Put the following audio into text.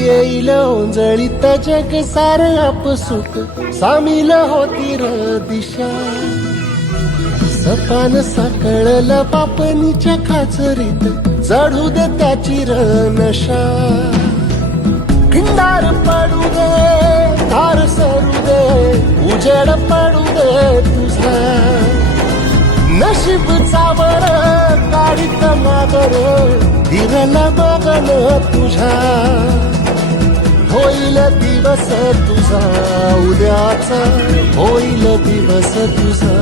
येईल ओंजळीत जग सार आपसुक सामील होती र दिशा सपान साकळलं पापणीच्या खाचरीत चढू दे त्याची र नशा खिंडार पडू दे धार सरू दे उजेड पडू दे तुझा नशीब चावर काढीत मागर धीरल बघन तुझ्या होईल दिवस तुझा उद्याचा होईल दिवस तुझा